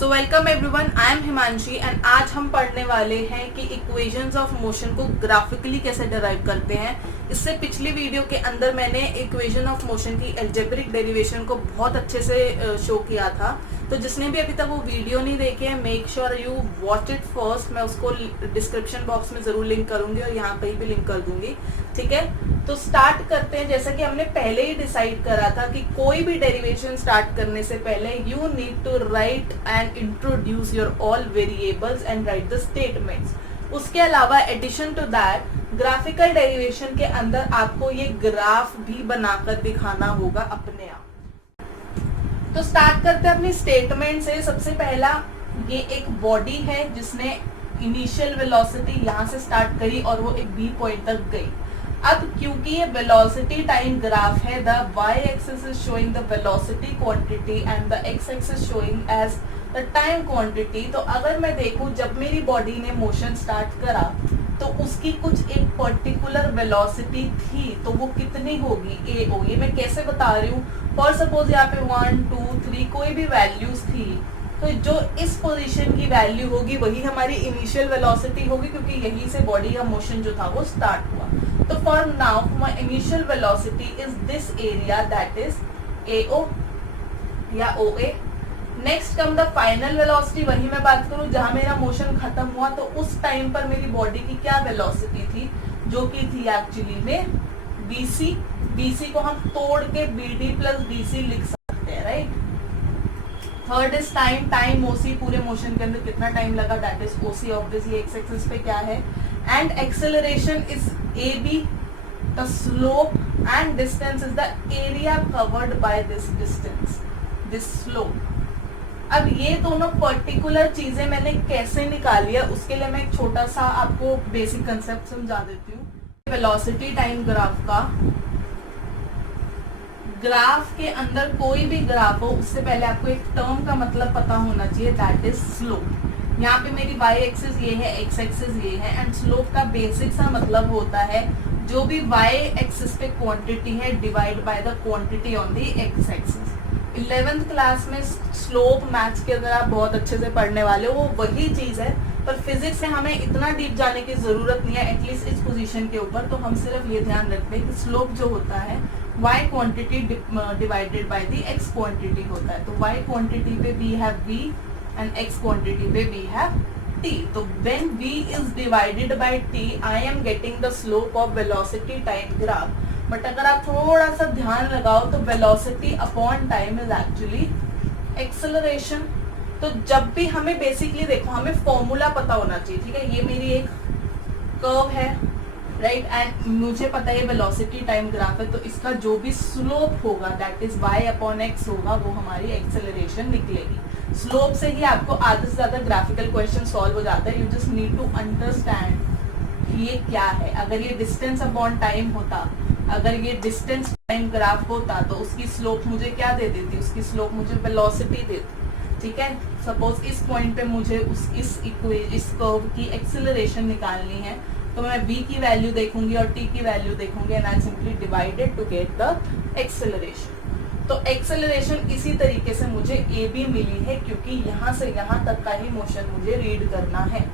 So welcome everyone, I am Himanshi and आज हम पढ़ने वाले हैं कि इक्वेशंस ऑफ मोशन को ग्राफिकली कैसे डिराइव करते हैं। इससे पिछली वीडियो के अंदर मैंने इक्वेशन ऑफ मोशन की एल्जेब्रिक डेरिवेशन को बहुत अच्छे से शो किया था। तो जिसने भी अभी तक वो वीडियो नहीं देखे हैं, make sure you watch it first. मैं उसको डिस्क्रिप्शन बॉक्स में जरूर लिंक करूंगी और यहाँ कहीं भी लिंक कर दूंगी, ठीक है। तो स्टार्ट करते हैं। जैसा कि हमने पहले ही डिसाइड करा था कि कोई भी डेरिवेशन स्टार्ट करने से पहले you need to write and introduce your all variables and write the statements. उसके अलावा addition to that graphical derivation के अंदर आपको ये ग्राफ भी बनाकर दिखाना होगा अपने आप। तो स्टार्ट करते हैं अपनी स्टेटमेंट से। सबसे पहला, ये एक बॉडी है जिसने इनिशियल वेलोसिटी यहाँ से स्टार्ट करी और वो एक बी पॉइंट तक गई। अब क्योंकि ये वेलोसिटी टाइम ग्राफ है, the y axis is showing the velocity quantity and the x axis showing as the time quantity. तो अगर मैं देखूं, जब मेरी बॉडी ने मोशन स्टार्ट करा तो उसकी कुछ एक पर्टिकुलर वेलोसिटी थी, तो वो कितनी होगी ए ओ। ये मैं कैसे बता रही हूँ, फॉर सपोज यहाँ पे 1 2 3 कोई भी वैल्यूज थी, तो जो इस पोजीशन की वैल्यू होगी वही हमारी इनिशियल वेलोसिटी होगी, क्योंकि यहीं से बॉडी का मोशन जो था वो स्टार्ट हुआ। तो for now my initial velocity is this area, that is AO या OA। Next come the final velocity. वही मैं बात करूं जहां मेरा मोशन खत्म हुआ, तो उस टाइम पर मेरी बॉडी की क्या वेलोसिटी थी, जो कि थी एक्चुअली में BC। BC को हम तोड़ के BD प्लस DC लिख सकते हैं, right. Third is time. Time OC, पूरे मोशन के अंदर कितना टाइम लगा, that is OC। Obviously x axis पे क्या है। And acceleration is AB, the slope and distance is the area covered by this distance, this slope. अब ये दोनों पर्टिकुलर चीजें मैंने कैसे निकाली है, उसके लिए मैं एक छोटा सा आपको बेसिक कंसेप्ट समझा देती हूँ। वेलोसिटी टाइम ग्राफ का, ग्राफ के अंदर कोई भी ग्राफ हो उससे पहले आपको एक टर्म का मतलब पता होना चाहिए, दैट इज स्लोप। यहाँ पे मेरी y एक्सिस ये है, x एक्सिस ये है, एंड स्लोप का बेसिक सा मतलब होता है जो भी y एक्सिस पे क्वांटिटी है divide by the quantity on the x axis. 11th class में स्लोप मैथ्स के अंदर आप बहुत अच्छे से पढ़ने वाले हो, वो वही चीज है, पर फिजिक्स से हमें इतना डीप जाने की जरूरत नहीं है, एटलीस्ट इस पोजीशन के ऊपर। तो हम सिर्फ ये ध्यान रखते हैं कि स्लोप जो होता है y quantity divided by the x quantity होता है। तो y क्वांटिटी पे we have v and x quantity पे we have t। तो when v is divided by t, I am getting the slope of velocity time graph। But अगर आप थोड़ा सा ध्यान लगाओ तो velocity upon time is actually acceleration. तो जब भी हमें बेसिकली देखो, हमें फॉर्मूला पता होना चाहिए, ठीक है। ये मेरी एक कर्व है, राइट, एंड मुझे पता है वेलोसिटी टाइम ग्राफ है, तो इसका जो भी स्लोप होगा that is y upon x होगा, वो हमारी एक्सेलरेशन निकलेगी। स्लोप से ही आपको आधे से ज्यादा ग्राफिकल क्वेश्चन सॉल्व हो जाता है। You just need to understand ये क्या है। अगर ये डिस्टेंस अपॉन टाइम होता, अगर ये डिस्टेंस टाइम ग्राफ होता, तो उसकी स्लोप मुझे क्या दे देती, उसकी स्लोप मुझे वेलोसिटी देती, ठीक है। सपोज इस पॉइंट पे मुझे इस कर्व की एक्सेलरेशन निकालनी है, तो मैं v की वैल्यू देखूंगी और t की वैल्यू देखूंगी, and I simply divided to get the acceleration. तो एक्सेलरेशन इसी तरीके से मुझे AB मिली है, क्योंकि यहाँ से यहाँ तक का ही मोशन मुझे रीड करना है।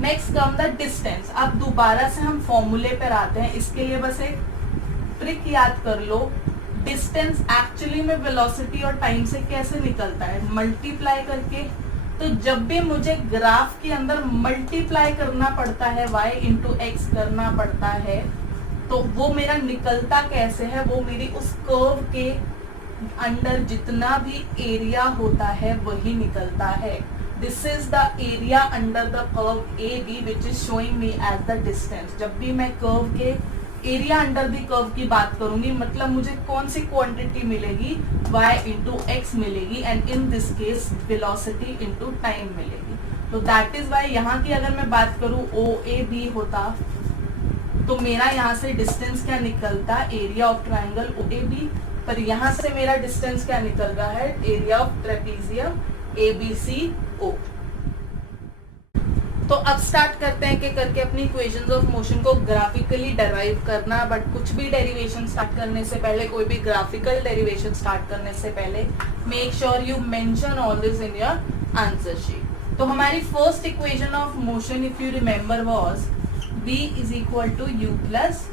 Next come the distance. अब दोबारा से हम फॉर्मूले पर आते हैं। इसके लिए बस एक ट्रिक याद कर लो। डिस्टेंस एक्चुअली में वेलोसिटी और टाइम से कैसे निकलता है, मल्टीप्लाई करके। तो जब भी मुझे ग्राफ के अंदर मल्टीप्लाई करना पड़ता है, y इंटू एक्स करना पड़ता है, तो वो मेरा निकलता कैसे है, वो मेरी उस कर्व के अंडर जितना भी एरिया होता है वही निकलता है। This is the area under the curve AB which is showing me as the distance. जब भी मैं कर्व के एरिया अंडर द कर्व की बात करूंगी, मतलब मुझे कौन सी क्वांटिटी मिलेगी, y इंटू एक्स मिलेगी, and in this case velocity into time मिलेगी। तो दैट इज वाई यहाँ की अगर मैं बात करूँ OAB होता, तो मेरा यहाँ से डिस्टेंस क्या निकलता, एरिया ऑफ ट्राइंगल OAB, पर यहाँ से मेरा डिस्टेंस क्या निकल रहा है, एरिया ऑफ ट्रेपीजियम ABCO। तो अब स्टार्ट करते हैं कि करके अपनी इक्वेशंस ऑफ मोशन को ग्राफिकली डेराइव करना। बट कुछ भी डेरिवेशन स्टार्ट करने से पहले, कोई भी ग्राफिकल डेरिवेशन स्टार्ट करने से पहले, make sure you mention all this in your answer sheet. तो हमारी first equation of motion if you remember was v is equal to u plus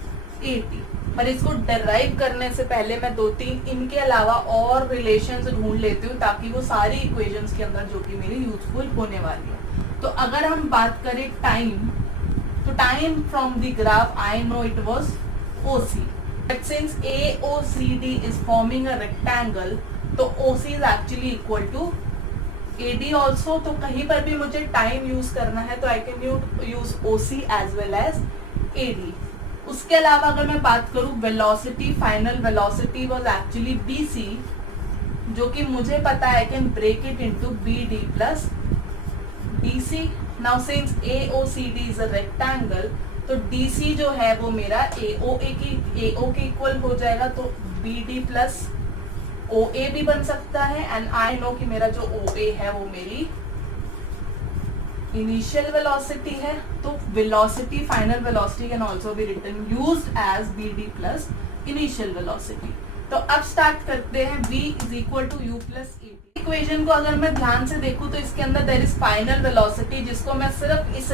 a t. पर इसको डराइव करने से पहले मैं 2-3 इनके अलावा और रिलेशंस ढूंढ लेती हूँ ताकि वो सारी इक्वेशंस के अंदर जो कि मेरी यूजफुल होने वाली है। तो अगर हम बात करें टाइम, तो time from the graph I know it was OC, but since AOCD is forming a rectangle तो OC is actually equal to AD also. तो कहीं पर भी मुझे टाइम यूज करना है तो I can use OC as well as AD। उसके अलावा अगर मैं बात करूं velocity, final velocity was actually BC, जो कि मुझे पता है I can break it into BD plus DC। Now since AOCD is a rectangle तो DC जो है वो मेरा AO के इक्वल हो जाएगा, तो BD प्लस OA भी बन सकता है। एंड आई नो कि मेरा जो OA है वो मेरी इनिशियल वेलोसिटी है। तो velocity, final velocity can also be written used as BD plus initial velocity. तो अब स्टार्ट करते हैं v is equal to u plus a. Equation को अगर मैं ध्यान से देखूं तो इसके अंदर देयर इज फाइनल वेलोसिटी, जिसको मैं सिर्फ इस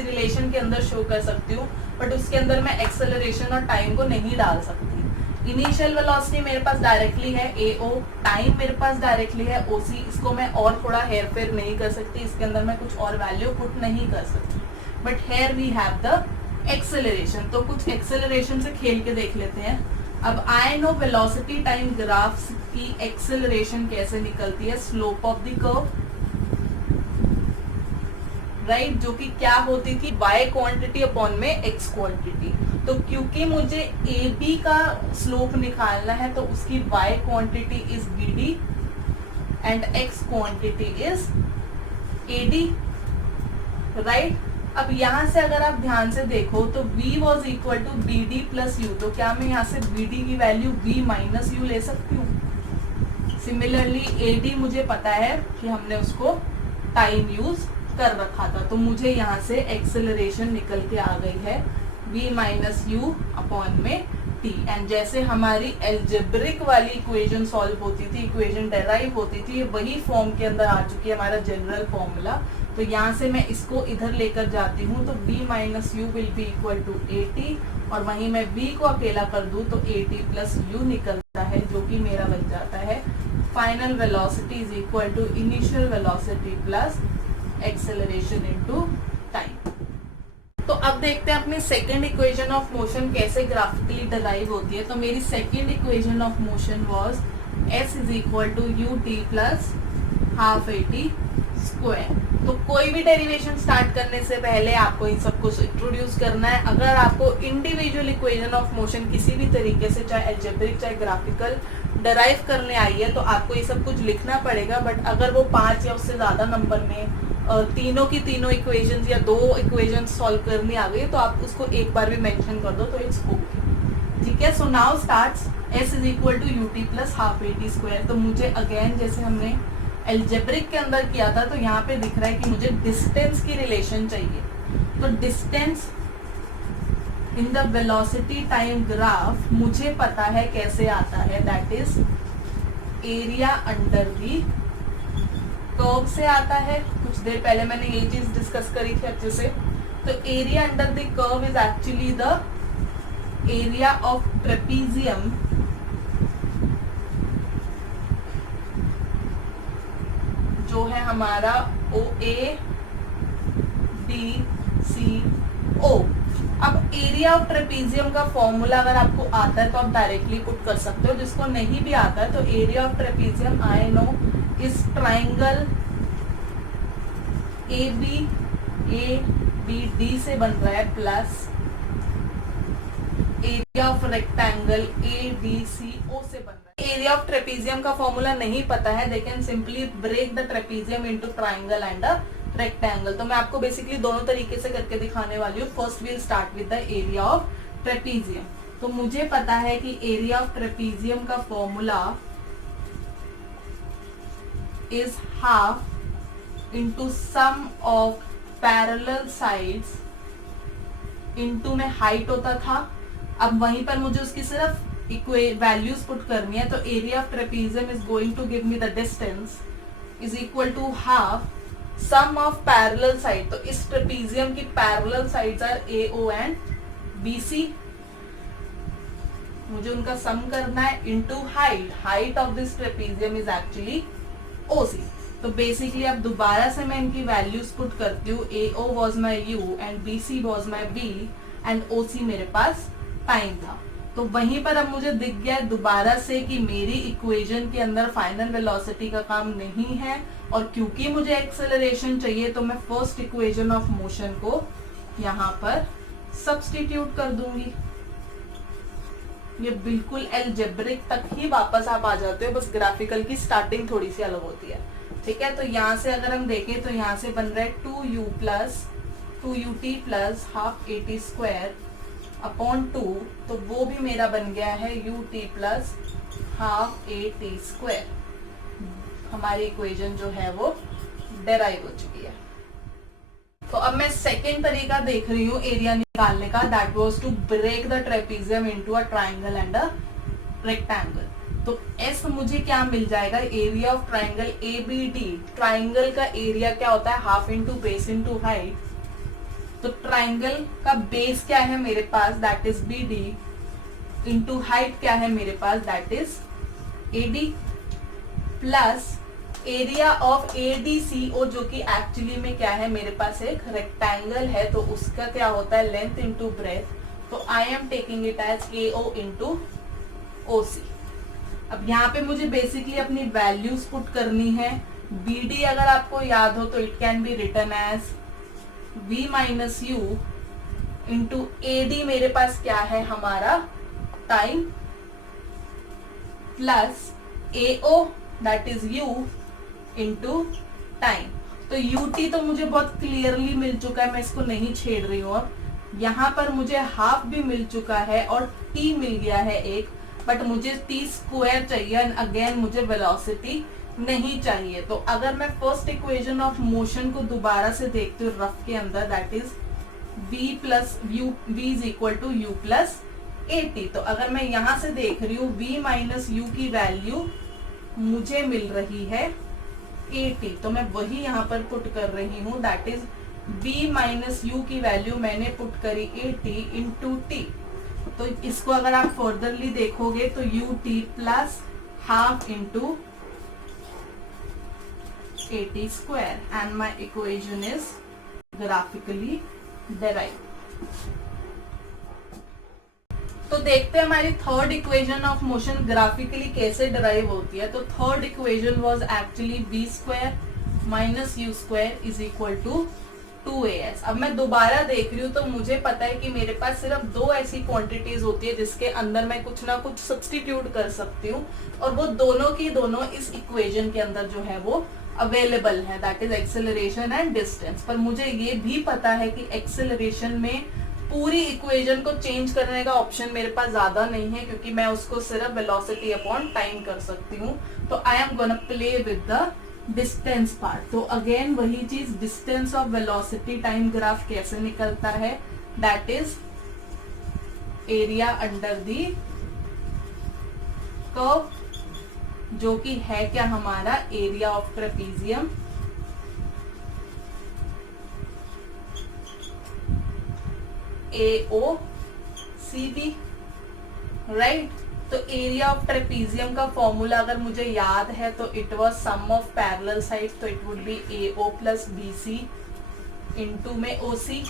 रिलेशन के अंदर शो कर सकती हूँ, बट उसके अंदर मैं एक्सेलरेशन और टाइम को नहीं डाल सकती। इनिशियल वेलोसिटी मेरे पास डायरेक्टली है AO, टाइम मेरे पास डायरेक्टली है OC। इसको मैं और थोड़ा हेयर फेयर नहीं कर सकती, इसके अंदर मैं कुछ और वैल्यू पुट नहीं कर सकती, but here we have the acceleration. तो कुछ एक्सेलरेशन से खेल के देख लेते हैं। अब I know velocity time graph की एक्सेलरेशन कैसे निकलती है, slope of the curve, right, जो कि क्या होती थी y क्वांटिटी अपॉन में x क्वांटिटी। तो क्योंकि मुझे AB का स्लोप निकालना है तो उसकी y quantity is BD and x quantity is AD, right. अब यहाँ से अगर आप ध्यान से देखो तो v was equal to BD plus u, तो क्या मैं यहाँ से BD की वैल्यू v माइनस यू ले सकती हूँ। सिमिलरली AD मुझे पता है कि हमने उसको टाइम यूज कर रखा था, तो मुझे यहाँ से एक्सेलरेशन निकल के आ गई है v माइनस यू अपॉन में t। एंड जैसे हमारी एल्जेब्रिक वाली इक्वेशन सॉल्व होती थी, इक्वेशन डेराइव होती थी, वही फॉर्म के अंदर आ चुकी है हमारा जनरल फॉर्मूला। तो यहाँ से मैं इसको इधर लेकर जाती हूँ तो v minus u will be equal to AT, और वहीं मैं v को अकेला कर दूँ तो AT प्लस यू निकलता है, जो कि मेरा बन जाता है final velocity is equal to initial velocity plus acceleration into time. तो अब देखते हैं अपनी सेकंड इक्वेशन ऑफ मोशन कैसे ग्राफिकली डराइव होती है। तो मेरी second equation of motion was s is equal to u t plus half AT square. तो कोई भी डेरिवेशन स्टार्ट करने से पहले आपको इन सब कुछ इंट्रोड्यूस करना है। अगर आपको इंडिविजुअल इक्वेशन ऑफ मोशन किसी भी तरीके से, चाहे एल्जेब्रिक चाहे ग्राफिकल, डराइव करने आई है तो आपको ये सब कुछ लिखना पड़ेगा। बट अगर वो 5 या उससे ज्यादा नंबर में तीनों की तीनों इक्वेशंस या 2 इक्वेशंस सॉल्व करनी आ गई तो आप उसको एक बार भी मेंशन कर दो तो इट्स ओके, ठीक है। So now starts s is equal to u t plus half AT square. तो मुझे अगेन जैसे हमने एल्जेब्रिक के अंदर किया था तो यहाँ पे दिख रहा है कि मुझे डिस्टेंस की रिलेशन चाहिए। तो distance in the velocity time graph मुझे पता है कैसे आता है, that is area under the curve से आता है। कुछ देर पहले मैंने ये चीज डिस्कस करी थी अच्छे से। तो area under the curve is actually the area of trapezium जो है हमारा OABCO। अब एरिया ऑफ ट्रेपीजियम का फॉर्मूला अगर आपको आता है तो आप डायरेक्टली पुट कर सकते हो, जिसको नहीं भी आता है तो area of trapezium I know इस ट्राइंगल ABD से बन रहा है plus area of rectangle ADCO से बन रहा है। एरिया ऑफ ट्रेपीजियम का फॉर्मूला नहीं पता है, they can simply break the trapezium into triangle and a rectangle. तो मैं आपको बेसिकली दोनों तरीके से करके दिखाने वाली हूँ। First we'll start with the area of trapezium. तो मुझे पता है कि एरिया ऑफ ट्रेपीजियम का formula is half into sum of parallel sides into में height होता था। अब वहीं पर मुझे उसकी सिर्फ वैल्यूज पुट करनी है। तो area of trapezium is going to give me the distance is equal to half sum of parallel side. तो इस ट्रेपीजियम की parallel sides are AO and BC, मुझे उनका सम करना है into height of this trapezium is actually OC। तो basically अब दोबारा से मैं इनकी वैल्यूज पुट करती हूँ। AO was my U and BC was my B and OC मेरे पास टाइम था। तो वहीं पर अब मुझे दिख गया दोबारा से कि मेरी इक्वेशन के अंदर फाइनल वेलोसिटी का काम नहीं है, और क्योंकि मुझे एक्सेलरेशन चाहिए तो मैं फर्स्ट इक्वेशन ऑफ मोशन को यहाँ पर सब्स्टिट्यूट कर दूंगी। ये बिल्कुल एल्जेब्रिक तक ही वापस आप आ जाते हो, बस ग्राफिकल की स्टार्टिंग थोड़ी सी अलग होती है। ठीक है, तो यहाँ से अगर हम देखें तो यहाँ से बन रहा है 2ut plus half AT square upon 2, तो वो भी मेरा बन गया है ut plus half AT square. हमारी इक्वेशन जो है वो डेराइव हो चुकी है। तो अब मैं सेकेंड तरीका देख रही हूँ एरिया निकालने का, that was to break the trapezium into a triangle and a rectangle. तो एस मुझे क्या मिल जाएगा, area of triangle ABD। Triangle का एरिया क्या होता है, half into base into height. तो ट्राइंगल का बेस क्या है मेरे पास, that is BD, into height क्या है मेरे पास, that is AD, plus area of ADCO जो कि एक्चुअली में क्या है मेरे पास एक रेक्टेंगल है, तो उसका क्या होता है लेंथ इंटू ब्रेथ। तो I am taking it as AO into OC। अब यहाँ पे मुझे बेसिकली अपनी वैल्यूज पुट करनी है। BD अगर आपको याद हो तो it can be written as V minus U into AD मेरे पास क्या है हमारा time, plus AO that is U into time. तो UT तो मुझे बहुत क्लियरली मिल चुका है, मैं इसको नहीं छेड़ रही हूँ। अब यहाँ पर मुझे हाफ भी मिल चुका है और T मिल गया है एक, बट मुझे T स्क्वायर चाहिए एंड अगेन मुझे वेलोसिटी नहीं चाहिए। तो अगर मैं फर्स्ट इक्वेशन ऑफ मोशन को दोबारा से देखती हूँ रफ के अंदर, that is V plus U, V is equal to U plus AT। तो अगर मैं यहाँ से देख रही हूँ V माइनस U की वैल्यू मुझे मिल रही है AT, तो मैं वही यहाँ पर पुट कर रही हूँ, that is V minus U की वैल्यू मैंने पुट करी AT इंटू T। तो इसको अगर आप फर्दरली देखोगे तो UT plus half into AT square and my equation is graphically derive. तो देखते हैं हमारी third equation of motion graphically कैसे डराइव होती है। तो third equation was actually b square minus u square is equal to 2as। अब मैं दोबारा देख रही हूँ तो मुझे पता है कि मेरे पास सिर्फ दो ऐसी क्वांटिटीज होती है जिसके अंदर मैं कुछ ना कुछ सब्स्टिट्यूट कर सकती हूँ, और वो दोनों की दोनों इस इक्वेशन के अंदर जो है वो अवेलेबल है, that is acceleration and distance. पर मुझे ये भी पता है कि एक्सेलरेशन में पूरी इक्वेशन को चेंज करने का ऑप्शन मेरे पास ज्यादा नहीं है, क्योंकि मैं उसको सिर्फ वेलोसिटी अपॉन टाइम कर सकती हूँ। तो I am gonna play with the distance part. तो अगेन वही चीज, distance of velocity time graph कैसे निकलता है, that is area under the curve, जो कि है क्या हमारा area of trapezium AOCB, right. तो एरिया ऑफ ट्रेपीजियम का फॉर्मूला अगर मुझे याद है तो it was sum of parallel side, तो it would be AO plus BC into में OC।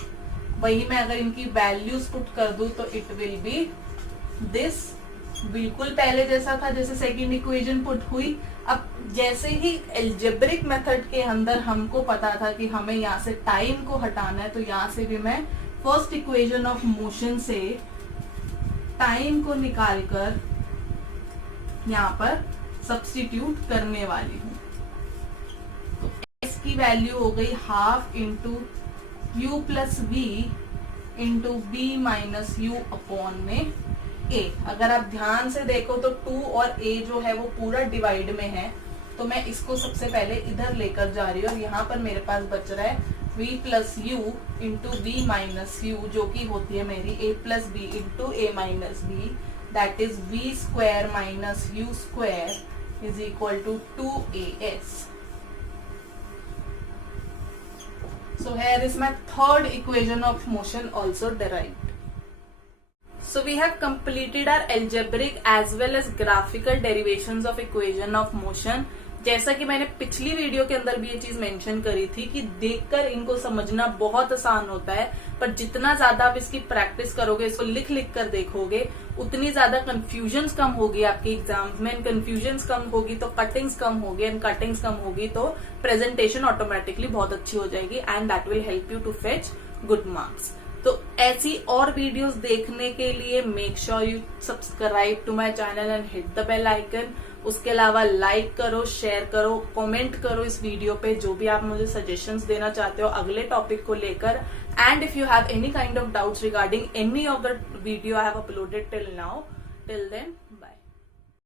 वही मैं अगर इनकी वैल्यूज पुट कर दूं तो इट विल बी दिस, बिल्कुल पहले जैसा था जैसे सेकंड इक्वेशन पुट हुई। अब जैसे ही एल्जेब्रिक मेथड के अंदर हमको पता था कि हमें यहाँ से टाइम को हटाना है, तो यहाँ से भी मैं फर्स्ट इक्वेशन ऑफ मोशन से टाइम को निकालकर यहाँ पर सब्स्टिट्यूट करने वाली हूँ। तो s की वैल्यू हो गई half into u plus v into b minus u upon में a। अगर आप ध्यान से देखो तो 2 और a जो है वो पूरा डिवाइड में है, तो मैं इसको सबसे पहले इधर लेकर जा रही हूँ और यहाँ पर मेरे पास बच रहा है v plus u into b minus u, जो कि होती है मेरी a plus b into a minus b, that is v square minus u square is equal to 2as। So here is my third equation of motion also derived. So we have completed our algebraic as well as graphical derivations of equation of motion. जैसा कि मैंने पिछली video के अंदर भी ये चीज mention करी थी कि देखकर इनको समझना बहुत आसान होता है, पर जितना ज्यादा आप इसकी प्रैक्टिस करोगे, इसको लिख लिख कर देखोगे, उतनी ज्यादा कंफ्यूजन्स कम होगी आपके एग्जाम्स में। कंफ्यूजन्स कम होगी तो कटिंग्स कम होगी, एंड कटिंग्स कम होगी तो प्रेजेंटेशन ऑटोमेटिकली बहुत अच्छी हो जाएगी, and that will help you to fetch good marks. तो ऐसी और वीडियोस देखने के लिए make sure you subscribe to my channel and hit the bell icon. उसके अलावा लाइक करो, शेयर करो, कमेंट करो इस वीडियो पे जो भी आप मुझे सजेशंस देना चाहते हो अगले टॉपिक को लेकर। And if you have any kind of doubts regarding any of the video I have uploaded till now, till then